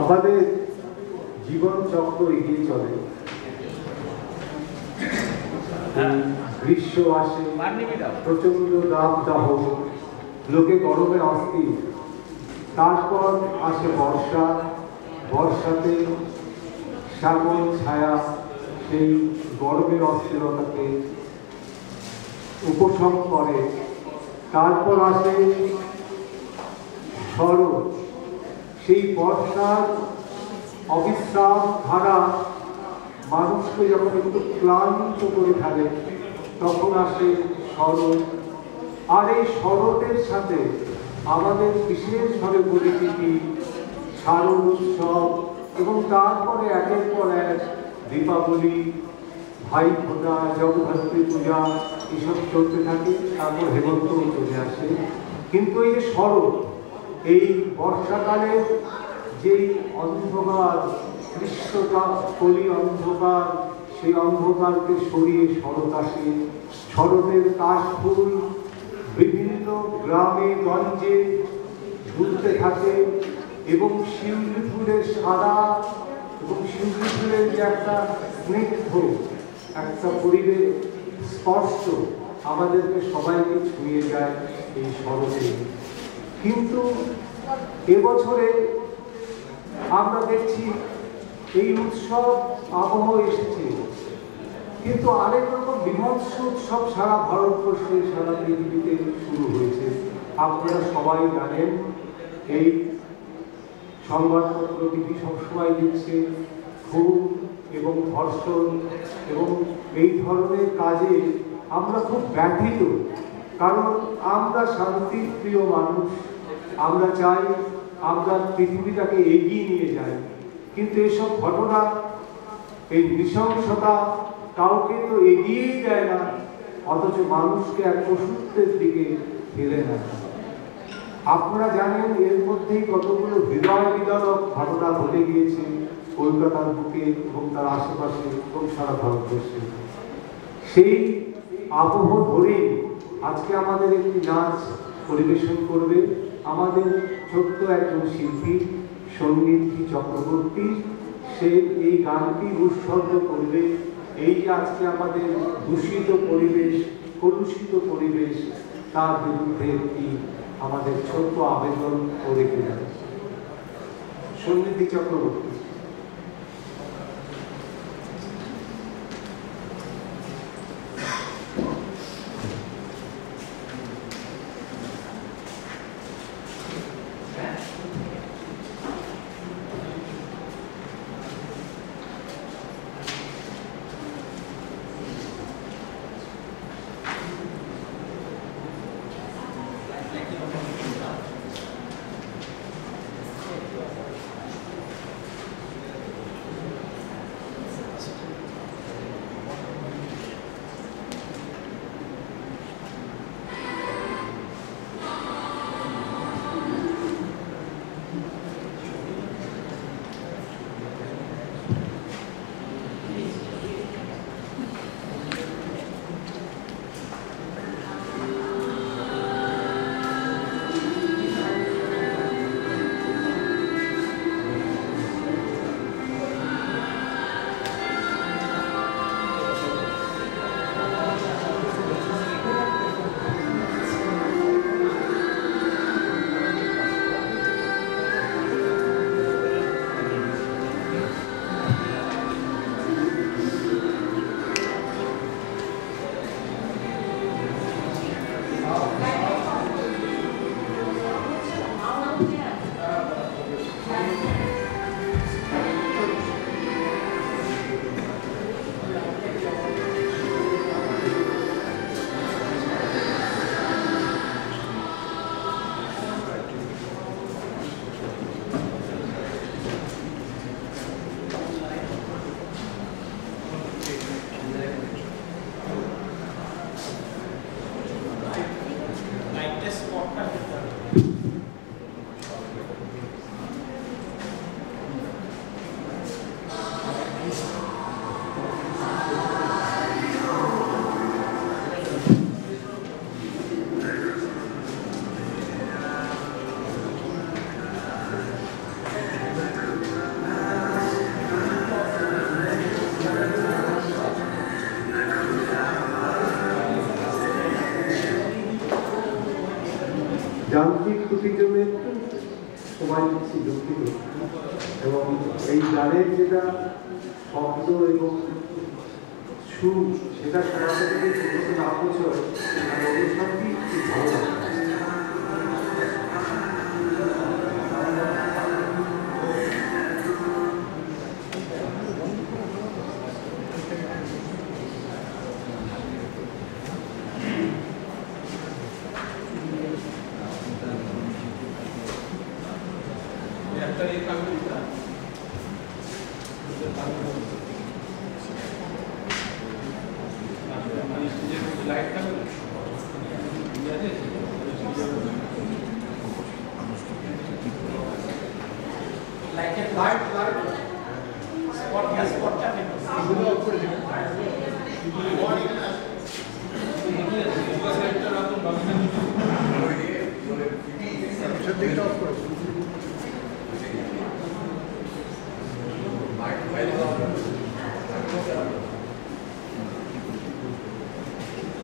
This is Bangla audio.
আমাদের জীবন চক্র এগিয়ে চলে। গ্রীষ্ম আসে, প্রচন্ড দাবদাহ, লোকে গরমে অস্থির। তারপর আসে বর্ষা, বর্ষাতে শ্যামল ছায়া সেই গরমের অস্থিরতাকে উপশম করে। তারপর আসে শরৎ, সেই বর্ষার অবিশ্রাম ধারা মানুষকে যখন একটু ক্লান্ত করে ফেলে তখন আসে শরৎ। আর এই শরতের সাথে আমাদের বিশেষভাবে পরিচিতি শারদ উৎসব, এবং তারপরে একের পর এক দীপাবলি, ভাইফোঁটা, জগদ্ধাত্রী পূজা এসব চলতে থাকে। তারপর হেমন্তও চলে আসে। কিন্তু এই যে শরৎ, এই বর্ষাকালের যেই অন্ধকার, গ্রীষ্মকালী অন্ধকার, সেই অন্ধকারকে সরিয়ে শরৎ আসে। শরতের কাশফুল বিভিন্ন গ্রামে গঞ্জে ঝুলতে থাকে, এবং শিউলি ফুলের সাদা এবং শিউলি ফুলের যে একটা স্নিগ্ধ একটা পরিবেশ স্পর্শ আমাদেরকে সবাইকে ছুঁয়ে যায় এই শরতে। কিন্তু এবছরে আমরা দেখছি এই উৎসব আবহ এসেছে, কিন্তু আরেক রকম বিভৎস উৎসব সারা ভারতবর্ষে, সারা পৃথিবীতে শুরু হয়েছে। আপনারা সবাই জানেন, এই সংবাদপত্র টিভি সবসময় দিচ্ছে খুন এবং ধর্ষণ, এবং এই ধরনের কাজে আমরা খুব ব্যথিত। কারণ আমরা শান্তির প্রিয় মানুষ, আমরা চাই আমরা পৃথিবীটাকে এগিয়ে নিয়ে যাই। কিন্তু এসব ঘটনা, এই নৃশংসতা কাউকে তো এগিয়েই দেয় না, অথচ মানুষকে এক পশুত্বের দিকে ফেলে না। আপনারা জানেন এর মধ্যেই কতগুলো হৃদয় বিদারক ঘটনা ঘটে গিয়েছে কলকাতার বুকে এবং তার আশেপাশে এবং সারা ভারতবর্ষে। সেই আবহ ধরেই আজকে আমাদের একটি নাচ পরিবেশন করবে আমাদের ছোট্ট একজন শিল্পী সঙ্গীতী চক্রবর্তী। সে এই গানটি উৎসর্গ করবে এই যে আজকে আমাদের দূষিত পরিবেশ, কলুষিত পরিবেশ, তার বিরুদ্ধে একটি আমাদের ছোট্ট আবেদন করে গেলেন সঙ্গীতী চক্রবর্তী। যান্ত্রিক ত্রুটির জন্য একটু সময় দিচ্ছি, দুঃখিত। এবং এই গানের যেটা শব্দ এবং সুর, সেটা শোনাতে থেকে ঠিকমতো না পৌঁছয়, আর অনুষ্ঠানটি খুব ভালো লাগে। Like a light, spot, spot,